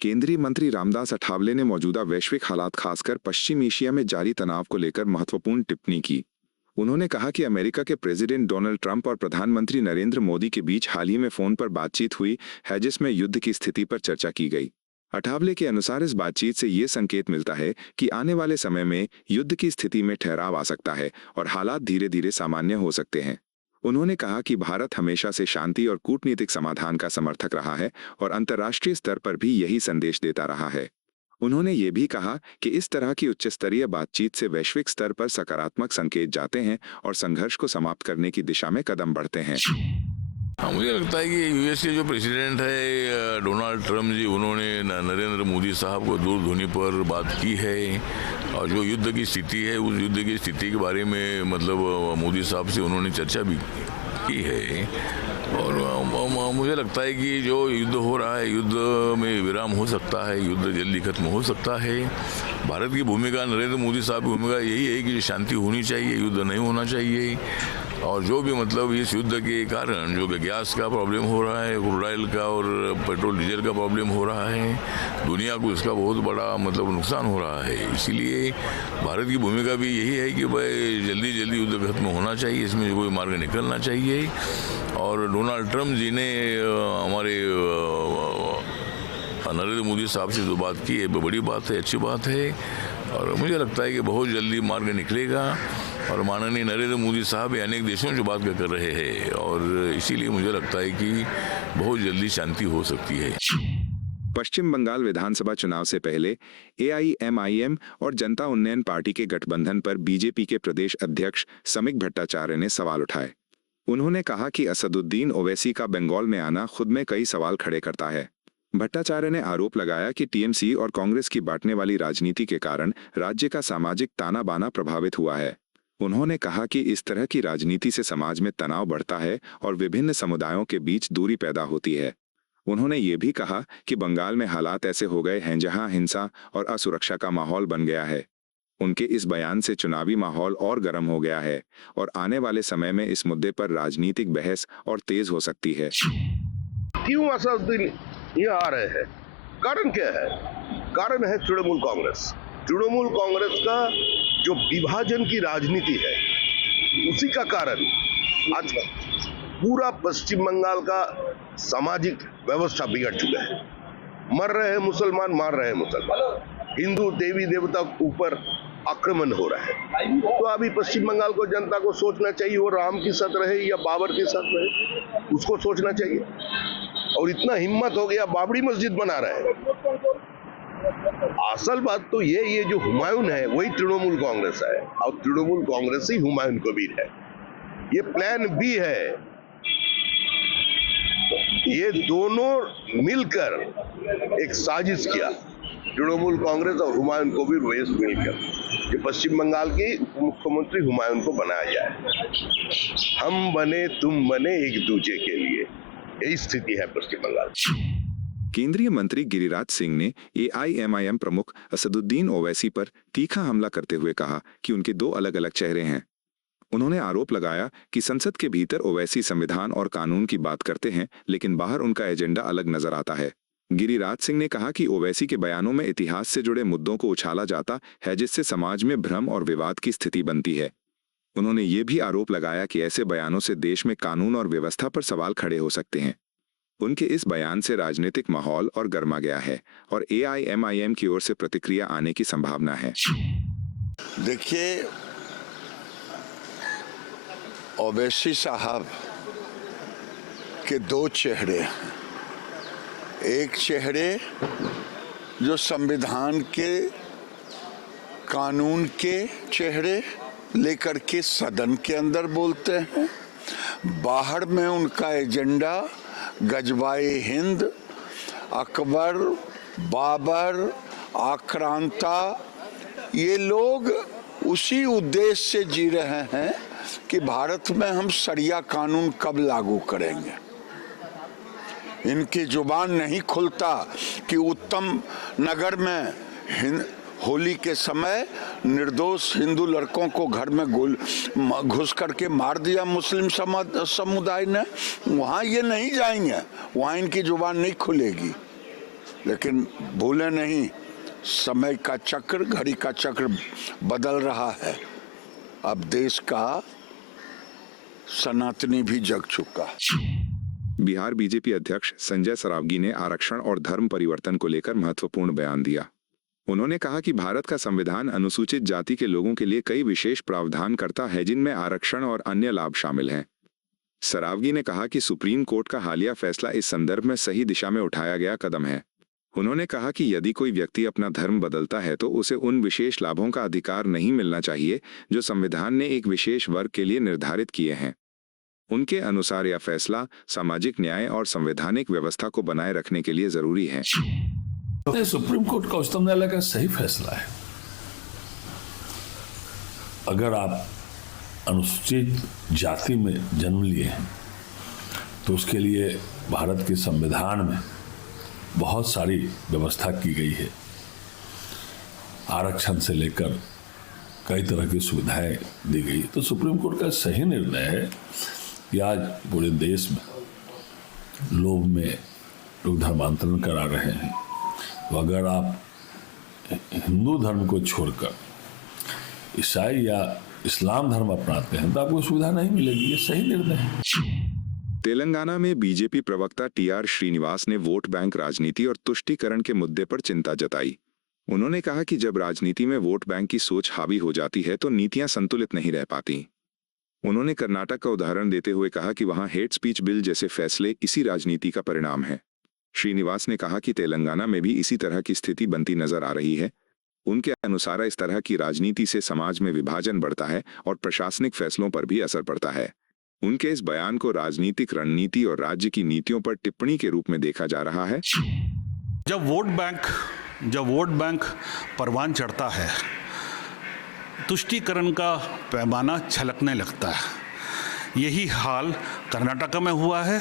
केंद्रीय मंत्री रामदास अठावले ने मौजूदा वैश्विक हालात खासकर पश्चिम एशिया में जारी तनाव को लेकर महत्वपूर्ण टिप्पणी की। उन्होंने कहा कि अमेरिका के प्रेसिडेंट डोनाल्ड ट्रंप और प्रधानमंत्री नरेंद्र मोदी के बीच हाल ही में फोन पर बातचीत हुई है, जिसमें युद्ध की स्थिति पर चर्चा की गई। अठावले के अनुसार इस बातचीत से ये संकेत मिलता है कि आने वाले समय में युद्ध की स्थिति में ठहराव आ सकता है और हालात धीरे धीरे सामान्य हो सकते हैं। उन्होंने कहा कि भारत हमेशा से शांति और कूटनीतिक समाधान का समर्थक रहा है और अंतर्राष्ट्रीय स्तर पर भी यही संदेश देता रहा है। उन्होंने ये भी कहा कि इस तरह की उच्च स्तरीय बातचीत से वैश्विक स्तर पर सकारात्मक संकेत जाते हैं और संघर्ष को समाप्त करने की दिशा में कदम बढ़ते हैं। हाँ, मुझे लगता है कि यूएस के जो प्रेसिडेंट है डोनाल्ड ट्रंप जी, उन्होंने नरेंद्र मोदी साहब को दूरध्वनि पर बात की है और जो युद्ध की स्थिति है उस युद्ध की स्थिति के बारे में मतलब मोदी साहब से उन्होंने चर्चा भी की है। और मुझे लगता है कि जो युद्ध हो रहा है, युद्ध में विराम हो सकता है, युद्ध जल्दी खत्म हो सकता है। भारत की भूमिका, नरेंद्र मोदी साहब की भूमिका यही है कि शांति होनी चाहिए, युद्ध नहीं होना चाहिए। और जो भी मतलब इस युद्ध के कारण जो गैस का प्रॉब्लम हो रहा है, क्रूड ऑयल का और पेट्रोल डीजल का प्रॉब्लम हो रहा है, दुनिया को इसका बहुत बड़ा मतलब नुकसान हो रहा है। इसीलिए भारत की भूमिका भी यही है कि भाई जल्दी जल्दी युद्ध खत्म होना चाहिए, इसमें कोई मार्ग निकलना चाहिए। और डोनाल्ड ट्रंप जी ने हमारे नरेंद्र मोदी साहब से जो बात की है बड़ी बात है, अच्छी बात है और मुझे लगता है कि बहुत जल्दी मार्ग निकलेगा। और माननीय नरेंद्र मोदी साहब अनेक देशों से बात कर रहे हैं और इसीलिए मुझे लगता है कि बहुत जल्दी शांति हो सकती है। पश्चिम बंगाल विधानसभा चुनाव से पहले AIMIM और जनता उन्नयन पार्टी के गठबंधन पर बीजेपी के प्रदेश अध्यक्ष समीक भट्टाचार्य ने सवाल उठाए। उन्होंने कहा कि असदुद्दीन ओवैसी का बंगाल में आना खुद में कई सवाल खड़े करता है। भट्टाचार्य ने आरोप लगाया कि TMC और कांग्रेस की बांटने वाली राजनीति के कारण राज्य का सामाजिक ताना बाना प्रभावित हुआ है। उन्होंने कहा कि इस तरह की राजनीति से समाज में तनाव बढ़ता है और विभिन्न समुदायों के बीच दूरी पैदा होती है। उन्होंने ये भी कहा कि बंगाल में हालात ऐसे हो गए हैं जहां हिंसा और असुरक्षा का माहौल बन गया है। उनके इस बयान से चुनावी माहौल और गर्म हो गया है और आने वाले समय में इस मुद्दे पर राजनीतिक बहस और तेज हो सकती है। क्यों असदुद्दीन यहाँ आ रहे हैं? कारण क्या है? कारण है तृणमूल कांग्रेस। तृणमूल कांग्रेस का जो विभाजन की राजनीति है उसी का कारण आज पूरा पश्चिम बंगाल का सामाजिक व्यवस्था बिगड़ चुका है। मर रहे हैं मुसलमान, मार रहे हैं मुसलमान, हिंदू देवी देवता के ऊपर आक्रमण हो रहा है। तो अभी पश्चिम बंगाल को जनता को सोचना चाहिए वो राम के साथ रहे या बाबर के साथ रहे, उसको सोचना चाहिए। और इतना हिम्मत हो गया, बाबरी मस्जिद बना रहे हैं। असल बात तो ये जो हुमायूं है वही तृणमूल कांग्रेस है और तृणमूल कांग्रेस ही हुमायूं कबीर है। ये प्लान बी है। ये दोनों मिलकर एक साजिश किया, तृणमूल कांग्रेस और हुमायूं कबीर वैस मिलकर, कि पश्चिम बंगाल के मुख्यमंत्री हुमायूं को बनाया जाए। हम बने तुम बने एक दूसरे के लिए, यही स्थिति है पश्चिम बंगाल। केंद्रीय मंत्री गिरिराज सिंह ने AIMIM प्रमुख असदुद्दीन ओवैसी पर तीखा हमला करते हुए कहा कि उनके दो अलग अलग चेहरे हैं। उन्होंने आरोप लगाया कि संसद के भीतर ओवैसी संविधान और कानून की बात करते हैं लेकिन बाहर उनका एजेंडा अलग नजर आता है। गिरिराज सिंह ने कहा कि ओवैसी के बयानों में इतिहास से जुड़े मुद्दों को उछाला जाता है जिससे समाज में भ्रम और विवाद की स्थिति बनती है। उन्होंने ये भी आरोप लगाया कि ऐसे बयानों से देश में कानून और व्यवस्था पर सवाल खड़े हो सकते हैं। उनके इस बयान से राजनीतिक माहौल और गर्मा गया है और AIMIM की ओर से प्रतिक्रिया आने की संभावना है। देखिए, ओवैसी साहब के दो चेहरे हैं। एक चेहरे जो संविधान के कानून के चेहरे लेकर के सदन के अंदर बोलते हैं, बाहर में उनका एजेंडा गजवाए हिंद, अकबर, बाबर, आक्रांता, ये लोग उसी उद्देश्य से जी रहे हैं कि भारत में हम शरिया कानून कब लागू करेंगे। इनकी जुबान नहीं खुलता कि उत्तम नगर में होली के समय निर्दोष हिंदू लड़कों को घर में घुस करके मार दिया मुस्लिम समुदाय ने। वहाँ ये नहीं जाएंगे, वहाँ इनकी जुबान नहीं खुलेगी। लेकिन भूले नहीं, समय का चक्र, घड़ी का चक्र बदल रहा है। अब देश का सनातनी भी जग चुका। बिहार बीजेपी अध्यक्ष संजय सरावगी ने आरक्षण और धर्म परिवर्तन को लेकर महत्वपूर्ण बयान दिया। उन्होंने कहा कि भारत का संविधान अनुसूचित जाति के लोगों के लिए कई विशेष प्रावधान करता है, जिनमें आरक्षण और अन्य लाभ शामिल हैं। सरावगी ने कहा कि सुप्रीम कोर्ट का हालिया फैसला इस संदर्भ में सही दिशा में उठाया गया कदम है। उन्होंने कहा कि यदि कोई व्यक्ति अपना धर्म बदलता है तो उसे उन विशेष लाभों का अधिकार नहीं मिलना चाहिए जो संविधान ने एक विशेष वर्ग के लिए निर्धारित किए हैं। उनके अनुसार यह फैसला सामाजिक न्याय और संवैधानिक व्यवस्था को बनाए रखने के लिए जरूरी है। सुप्रीम कोर्ट का उच्चतम न्यायालय का सही फैसला है। अगर आप अनुसूचित जाति में जन्म लिए हैं तो उसके लिए भारत के संविधान में बहुत सारी व्यवस्था की गई है। आरक्षण से लेकर कई तरह की सुविधाएं दी गई। तो सुप्रीम कोर्ट का सही निर्णय है कि आज पूरे देश में लोग धर्मांतरण करा रहे हैं। तो अगर आप हिंदू धर्म को छोड़कर ईसाई या इस्लाम धर्म अपनाते हैं तो आपको सुविधा नहीं मिलेगी। ये सही निर्णय है। तेलंगाना में बीजेपी प्रवक्ता टीआर श्रीनिवास ने वोट बैंक राजनीति और तुष्टीकरण के मुद्दे पर चिंता जताई। उन्होंने कहा कि जब राजनीति में वोट बैंक की सोच हावी हो जाती है तो नीतियां संतुलित नहीं रह पाती। उन्होंने कर्नाटक का उदाहरण देते हुए कहा कि वहां हेट स्पीच बिल जैसे फैसले इसी राजनीति का परिणाम है। श्रीनिवास ने कहा कि तेलंगाना में भी इसी तरह की स्थिति बनती नजर आ रही है। उनके अनुसार इस तरह की राजनीति से समाज में विभाजन बढ़ता है और प्रशासनिक फैसलों पर भी असर पड़ता है। उनके इस बयान को राजनीतिक रणनीति और राज्य की नीतियों पर टिप्पणी के रूप में देखा जा रहा है। जब वोट बैंक परवान चढ़ता है, तुष्टीकरण का पैमाना छलकने लगता है। यही हाल कर्नाटक में हुआ है।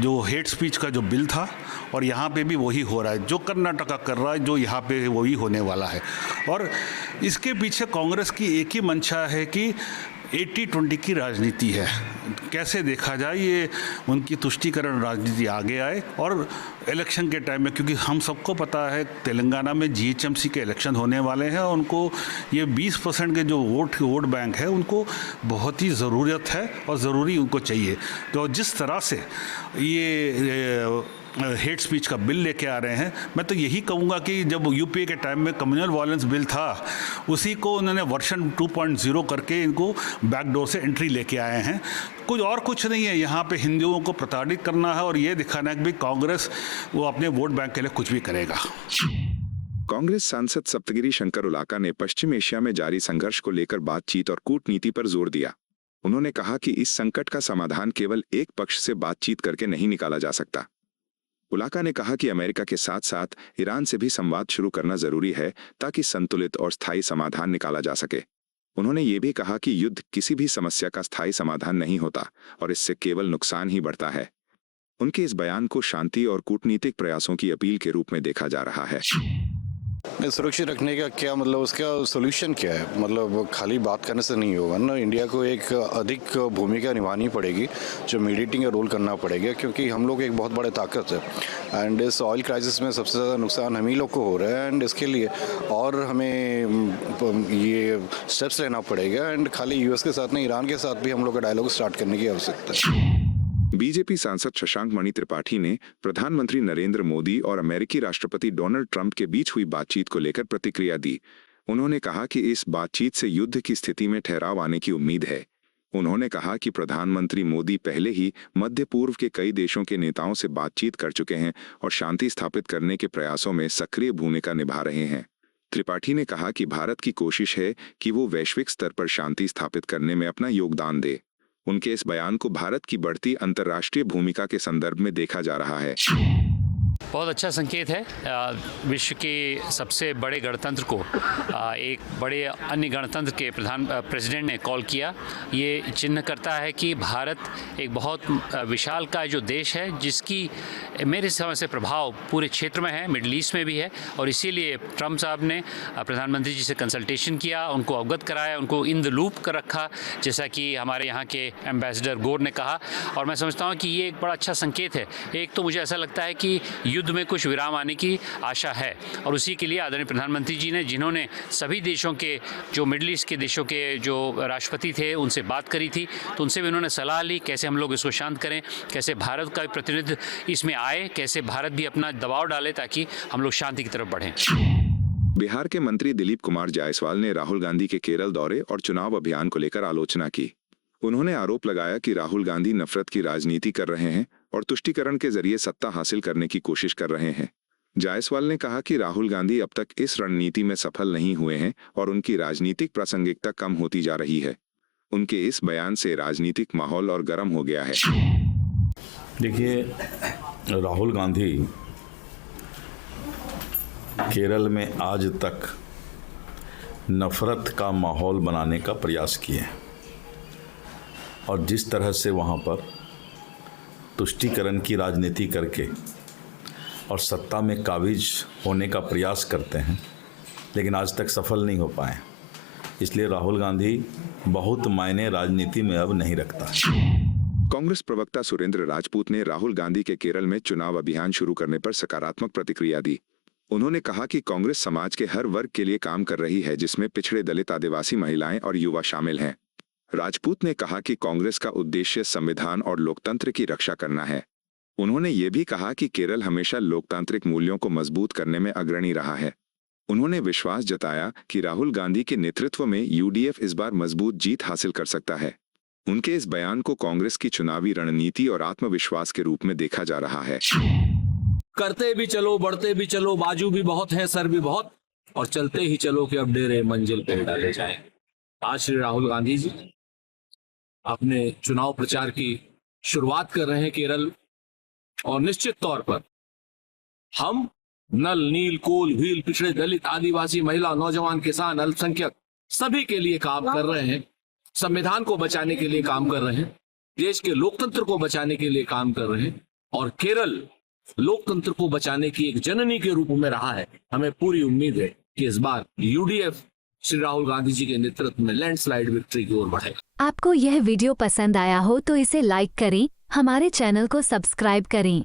जो हेट स्पीच का जो बिल था, और यहाँ पे भी वही हो रहा है। जो कर्नाटक कर रहा है, जो यहाँ पे वही होने वाला है। और इसके पीछे कांग्रेस की एक ही मंशा है कि 80-20 की राजनीति है। कैसे देखा जाए, ये उनकी तुष्टीकरण राजनीति आगे आए और इलेक्शन के टाइम में, क्योंकि हम सबको पता है तेलंगाना में जीएचएमसी के इलेक्शन होने वाले हैं। उनको ये 20% के जो वोट बैंक है उनको बहुत ही ज़रूरत है और ज़रूरी उनको चाहिए। तो जिस तरह से ये हेट स्पीच का बिल लेके आ रहे हैं, मैं तो यही कहूँगा कि जब यूपीए के टाइम में कम्युनल वायलेंस बिल था, उसी को उन्होंने वर्जन 2.0 करके इनको बैकडोर से एंट्री लेके आए हैं। कुछ नहीं है। यहाँ पे हिंदुओं को प्रताड़ित करना है और ये दिखाना है कि कांग्रेस वो अपने वोट बैंक के लिए कुछ भी करेगा। कांग्रेस सांसद सप्तगिरी शंकर उलाका ने पश्चिम एशिया में जारी संघर्ष को लेकर बातचीत और कूटनीति पर जोर दिया। उन्होंने कहा कि इस संकट का समाधान केवल एक पक्ष से बातचीत करके नहीं निकाला जा सकता। उलाका ने कहा कि अमेरिका के साथ साथ ईरान से भी संवाद शुरू करना जरूरी है ताकि संतुलित और स्थायी समाधान निकाला जा सके। उन्होंने ये भी कहा कि युद्ध किसी भी समस्या का स्थायी समाधान नहीं होता और इससे केवल नुकसान ही बढ़ता है। उनके इस बयान को शांति और कूटनीतिक प्रयासों की अपील के रूप में देखा जा रहा है। सुरक्षित रखने का क्या मतलब, उसका सोल्यूशन क्या है? मतलब खाली बात करने से नहीं होगा ना। इंडिया को एक अधिक भूमिका निभानी पड़ेगी, जो मीडिएटिंग का रोल करना पड़ेगा, क्योंकि हम लोग एक बहुत बड़े ताकत है। एंड इस ऑयल क्राइसिस में सबसे ज़्यादा नुकसान हम ही लोग को हो रहा है। एंड इसके लिए और हमें ये स्टेप्स लेना पड़ेगा। एंड खाली यूएस के साथ नहीं, ईरान के साथ भी हम लोग का डायलॉग स्टार्ट करने की आवश्यकता है। बीजेपी सांसद शशांक मणि त्रिपाठी ने प्रधानमंत्री नरेंद्र मोदी और अमेरिकी राष्ट्रपति डोनाल्ड ट्रंप के बीच हुई बातचीत को लेकर प्रतिक्रिया दी। उन्होंने कहा कि इस बातचीत से युद्ध की स्थिति में ठहराव आने की उम्मीद है। उन्होंने कहा कि प्रधानमंत्री मोदी पहले ही मध्य पूर्व के कई देशों के नेताओं से बातचीत कर चुके हैं और शांति स्थापित करने के प्रयासों में सक्रिय भूमिका निभा रहे हैं। त्रिपाठी ने कहा कि भारत की कोशिश है कि वो वैश्विक स्तर पर शांति स्थापित करने में अपना योगदान दे। उनके इस बयान को भारत की बढ़ती अंतर्राष्ट्रीय भूमिका के संदर्भ में देखा जा रहा है। बहुत अच्छा संकेत है। विश्व के सबसे बड़े गणतंत्र को एक बड़े अन्य गणतंत्र के प्रेसिडेंट ने कॉल किया। ये चिन्ह करता है कि भारत एक बहुत विशालकाय जो देश है, जिसकी मेरे समझ से प्रभाव पूरे क्षेत्र में है, मिडल ईस्ट में भी है, और इसीलिए ट्रम्प साहब ने प्रधानमंत्री जी से कंसल्टेशन किया, उनको अवगत कराया, उनको इन द लूप कर रखा, जैसा कि हमारे यहाँ के एम्बेसडर गोर ने कहा। और मैं समझता हूँ कि ये एक बड़ा अच्छा संकेत है। एक तो मुझे ऐसा लगता है कि युद्ध में कुछ विराम आने की आशा है, और उसी के लिए आदरणीय प्रधानमंत्री जी ने, जिन्होंने सभी देशों के, जो मिडल ईस्ट के देशों के जो राष्ट्रपति थे उनसे बात करी थी, तो उनसे भी उन्होंने सलाह ली कैसे हम लोग इसको शांत करें, कैसे भारत का प्रतिनिधि इसमें आए, कैसे भारत भी अपना दबाव डाले ताकि हम लोग शांति की तरफ बढ़ें। बिहार के मंत्री दिलीप कुमार जायसवाल ने राहुल गांधी के केरल दौरे और चुनाव अभियान को लेकर आलोचना की। उन्होंने आरोप लगाया कि राहुल गांधी नफरत की राजनीति कर रहे हैं और तुष्टीकरण के जरिए सत्ता हासिल करने की कोशिश कर रहे हैं। जायसवाल ने कहा कि राहुल गांधी अब तक इस रणनीति में सफल नहीं हुए हैं और उनकी राजनीतिक प्रासंगिकता कम होती जा रही है। उनके इस बयान से राजनीतिक माहौल और गर्म हो गया है। देखिए, राहुल गांधी केरल में आज तक नफरत का माहौल बनाने का प्रयास किए, और जिस तरह से वहाँ पर तुष्टीकरण की राजनीति करके और सत्ता में काबिज होने का प्रयास करते हैं, लेकिन आज तक सफल नहीं हो पाए। इसलिए राहुल गांधी बहुत मायने राजनीति में अब नहीं रखता। कांग्रेस प्रवक्ता सुरेंद्र राजपूत ने राहुल गांधी के केरल में चुनाव अभियान शुरू करने पर सकारात्मक प्रतिक्रिया दी। उन्होंने कहा कि कांग्रेस समाज के हर वर्ग के लिए काम कर रही है, जिसमें पिछड़े, दलित, आदिवासी, महिलाएं और युवा शामिल हैं। राजपूत ने कहा कि कांग्रेस का उद्देश्य संविधान और लोकतंत्र की रक्षा करना है। उन्होंने ये भी कहा कि केरल हमेशा लोकतांत्रिक मूल्यों को मजबूत करने में अग्रणी रहा है। उन्होंने विश्वास जताया कि राहुल गांधी के नेतृत्व में यूडीएफ इस बार मजबूत जीत हासिल कर सकता है। उनके इस बयान को कांग्रेस की चुनावी रणनीति और आत्मविश्वास के रूप में देखा जा रहा है। करते भी चलो, बढ़ते भी चलो, बाजू भी बहुत है, सर भी बहुत, और चलते ही चलो कि अब डेरे मंजिल पे डाले जाएं। आज श्री राहुल गांधी जी अपने चुनाव प्रचार की शुरुआत कर रहे हैं केरल, और निश्चित तौर पर हम नल, नील, कोल, भील, पिछड़े, दलित, आदिवासी, महिला, नौजवान, किसान, अल्पसंख्यक सभी के लिए काम कर रहे हैं। संविधान को बचाने के लिए काम कर रहे हैं, देश के लोकतंत्र को बचाने के लिए काम कर रहे हैं, और केरल लोकतंत्र को बचाने की एक जननी के रूप में रहा है। हमें पूरी उम्मीद है कि इस बार यूडीएफ श्री राहुल गांधी जी के नेतृत्व में लैंडस्लाइड विक्ट्री की ओर बढ़ेगा। आपको यह वीडियो पसंद आया हो तो इसे लाइक करें, हमारे चैनल को सब्सक्राइब करें।